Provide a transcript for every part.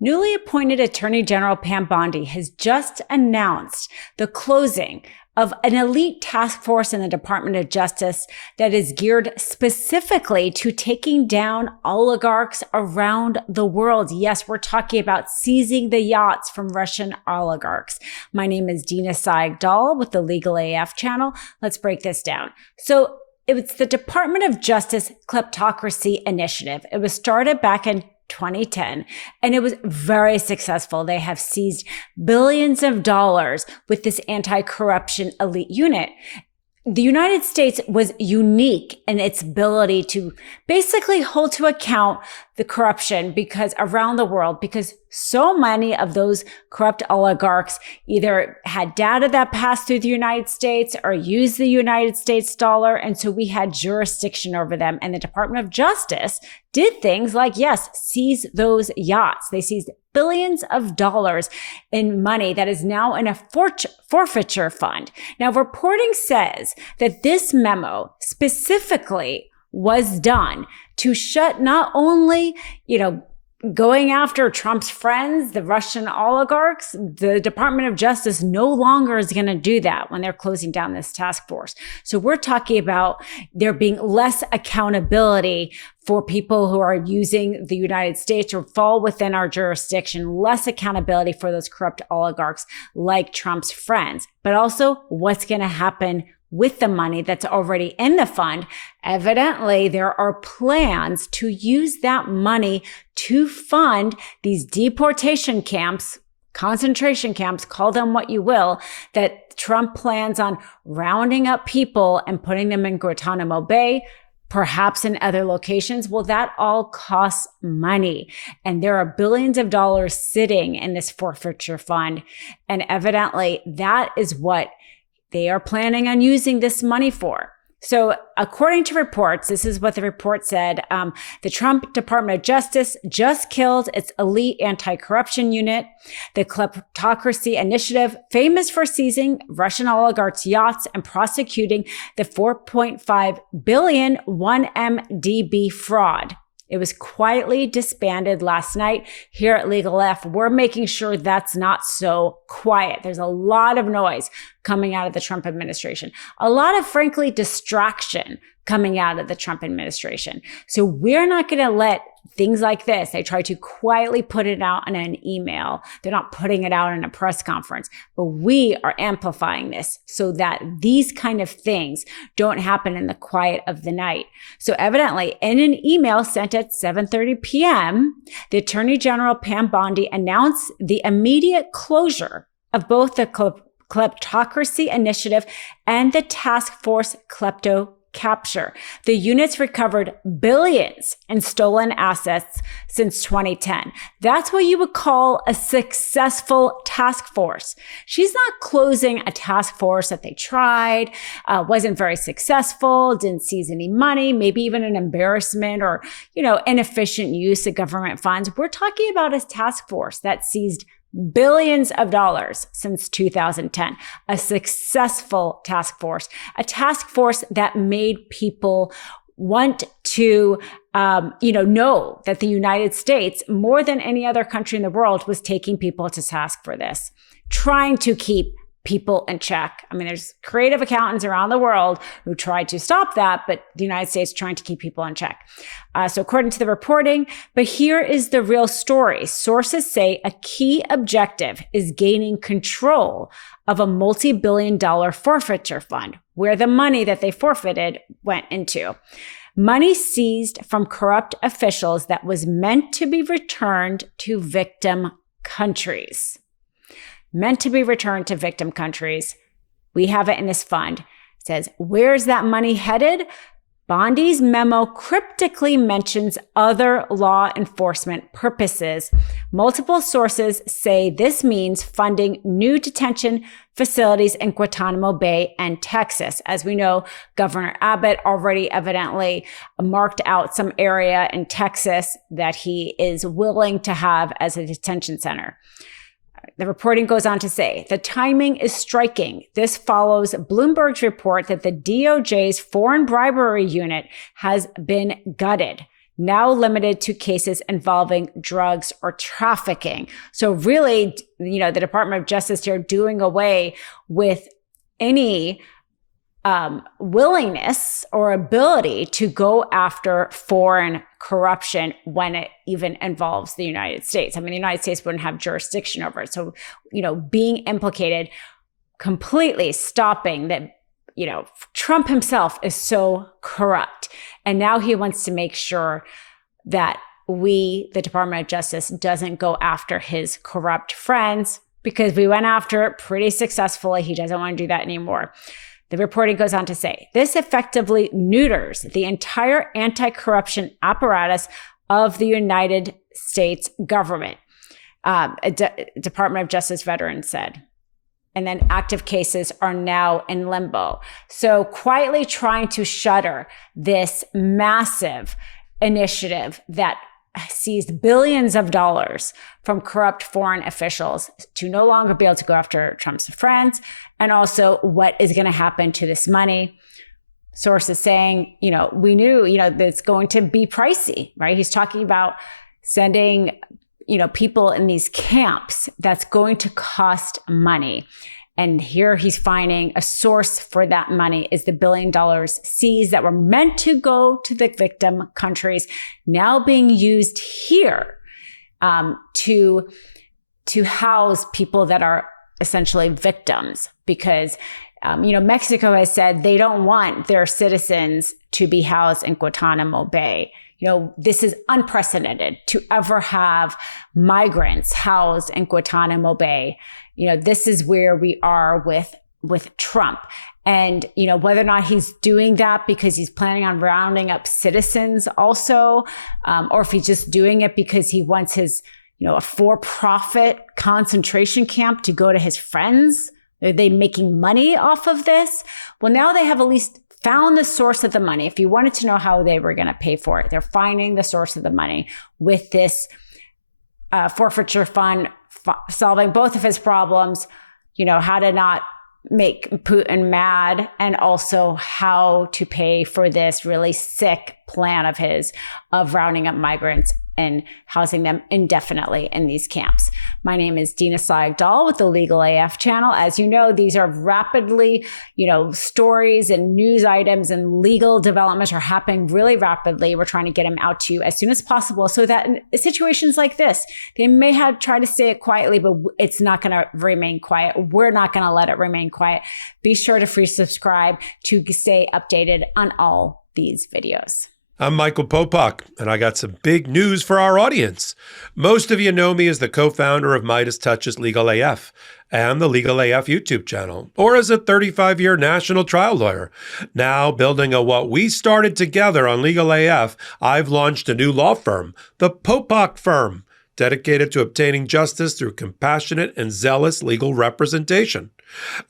Newly appointed Attorney General Pam Bondi has just announced the closing of an elite task force in the Department of Justice that is geared specifically to taking down oligarchs around the world. Yes, we're talking about seizing the yachts from Russian oligarchs. My name is Dina Sayegh Doll with the Legal AF channel. Let's break this down. So it's the Department of Justice Kleptocracy initiative. It was started back in 2010, and it was very successful. They have seized billions of dollars with this anti-corruption elite unit. The United States was unique in its ability to basically hold to account the corruption because around the world, because so many of those corrupt oligarchs either had data that passed through the United States or used the United States dollar. And so we had jurisdiction over them. And the Department of Justice did things like, yes, seize those yachts. They seized billions of dollars in money that is now in a forfeiture fund. Now, reporting says that this memo specifically was done to shut not only, going after Trump's friends, the Russian oligarchs. The Department of Justice no longer is going to do that when they're closing down this task force. So we're talking about there being less accountability for people who are using the United States or fall within our jurisdiction, less accountability for those corrupt oligarchs like Trump's friends, but also what's going to happen with the money that's already in the fund. Evidently, there are plans to use that money to fund these deportation camps, concentration camps, call them what you will, that Trump plans on rounding up people and putting them in Guantanamo Bay, perhaps in other locations. Well, that all costs money. And there are billions of dollars sitting in this forfeiture fund. And evidently, that is what they are planning on using this money for. So according to reports, this is what the report said, the Trump Department of Justice just killed its elite anti-corruption unit, the Kleptocracy initiative, famous for seizing Russian oligarchs' yachts and prosecuting the 4.5 billion 1MDB fraud. It was quietly disbanded last night. Here at Legal F, we're making sure that's not so quiet. There's a lot of noise coming out of the Trump administration. A lot of, frankly, distraction coming out of the Trump administration. So we're not going to let things like this, they try to quietly put it out in an email. They're not putting it out in a press conference, but we are amplifying this so that these kind of things don't happen in the quiet of the night. So evidently, in an email sent at 7:30 p.m., the Attorney General Pam Bondi announced the immediate closure of both the Kleptocracy initiative and the task force Klepto capture. The units recovered billions in stolen assets since 2010. That's what you would call a successful task force. She's not closing a task force that they tried, wasn't very successful, didn't seize any money, maybe even an embarrassment or, inefficient use of government funds. We're talking about a task force that seized billions of dollars since 2010, a successful task force, a task force that made people want to, know that the United States, more than any other country in the world, was taking people to task for this, trying to keep people in check. I mean, there's creative accountants around the world who tried to stop that, but the United States trying to keep people in check. So according to the reporting, but here is the real story. Sources say a key objective is gaining control of a multi-billion-dollar forfeiture fund, where the money that they forfeited went into. Money seized from corrupt officials that was meant to be returned to victim countries. Meant to be returned to victim countries. We have it in this fund. It says, where's that money headed? Bondi's memo cryptically mentions other law enforcement purposes. Multiple sources say this means funding new detention facilities in Guantanamo Bay and Texas. As we know, Governor Abbott already evidently marked out some area in Texas that he is willing to have as a detention center. The reporting goes on to say, the timing is striking. This follows Bloomberg's report that the DOJ's foreign bribery unit has been gutted. now limited to cases involving drugs or trafficking. So really, the Department of Justice here doing away with any willingness or ability to go after foreign corruption when it even involves the United States. I mean, the United States wouldn't have jurisdiction over it. So, being implicated, completely stopping that. Trump himself is so corrupt. And now he wants to make sure that the Department of Justice, doesn't go after his corrupt friends, because we went after it pretty successfully. He doesn't want to do that anymore. The reporting goes on to say, this effectively neuters the entire anti-corruption apparatus of the United States government, a Department of Justice veteran said. And then active cases are now in limbo. So quietly trying to shutter this massive initiative that seized billions of dollars from corrupt foreign officials to no longer be able to go after Trump's friends, and also what is going to happen to this money. Sources saying, we knew, that it's going to be pricey, right? He's talking about sending people in these camps that's going to cost money. And here he's finding a source for that money is the $1 billion seized that were meant to go to the victim countries, now being used here to house people that are essentially victims. Because, Mexico has said they don't want their citizens to be housed in Guantanamo Bay. This is unprecedented to ever have migrants housed in Guantanamo Bay. This is where we are with Trump. And, whether or not he's doing that because he's planning on rounding up citizens also, or if he's just doing it because he wants his, a for-profit concentration camp to go to his friends. Are they making money off of this? Well, now they have at least found the source of the money. If you wanted to know how they were going to pay for it, they're finding the source of the money with this forfeiture fund, solving both of his problems, how to not make Putin mad, and also how to pay for this really sick plan of his of rounding up migrants and housing them indefinitely in these camps. My name is Dina Sayegh Doll with the Legal AF channel. As you know, these are rapidly, stories and news items and legal developments are happening really rapidly. We're trying to get them out to you as soon as possible so that in situations like this, they may have tried to say it quietly, but it's not going to remain quiet. We're not going to let it remain quiet. Be sure to free subscribe to stay updated on all these videos. I'm Michael Popak, and I got some big news for our audience. Most of you know me as the co-founder of Midas Touch's Legal AF and the Legal AF YouTube channel, or as a 35-year national trial lawyer. Now, building on what we started together on Legal AF, I've launched a new law firm, the Popak Firm, dedicated to obtaining justice through compassionate and zealous legal representation.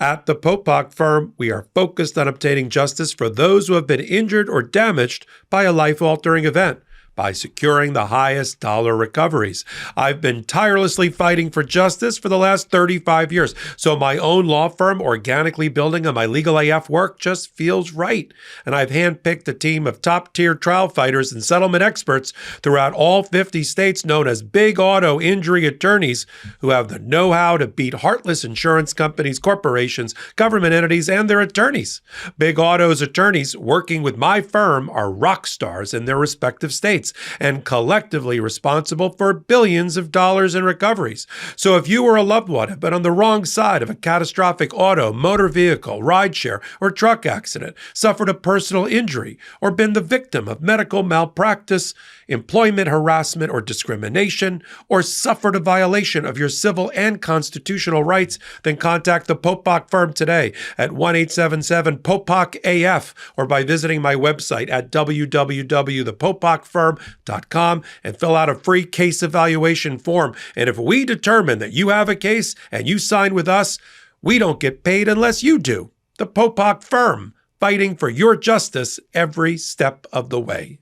At the Popak Firm, we are focused on obtaining justice for those who have been injured or damaged by a life-altering event by securing the highest dollar recoveries. I've been tirelessly fighting for justice for the last 35 years, so my own law firm organically building on my Legal AF work just feels right. And I've handpicked a team of top-tier trial fighters and settlement experts throughout all 50 states known as big auto injury attorneys who have the know-how to beat heartless insurance companies, corporations, government entities, and their attorneys. Big Auto's attorneys working with my firm are rock stars in their respective states and collectively responsible for billions of dollars in recoveries. So if you or a loved one have been on the wrong side of a catastrophic auto, motor vehicle, rideshare, or truck accident, suffered a personal injury, or been the victim of medical malpractice, employment harassment or discrimination, or suffered a violation of your civil and constitutional rights, then contact the Popak Firm today at 1-877-POPAK-AF or by visiting my website at www.thepopakfirm.com and fill out a free case evaluation form. And if we determine that you have a case and you sign with us, we don't get paid unless you do. The Popak Firm, fighting for your justice every step of the way.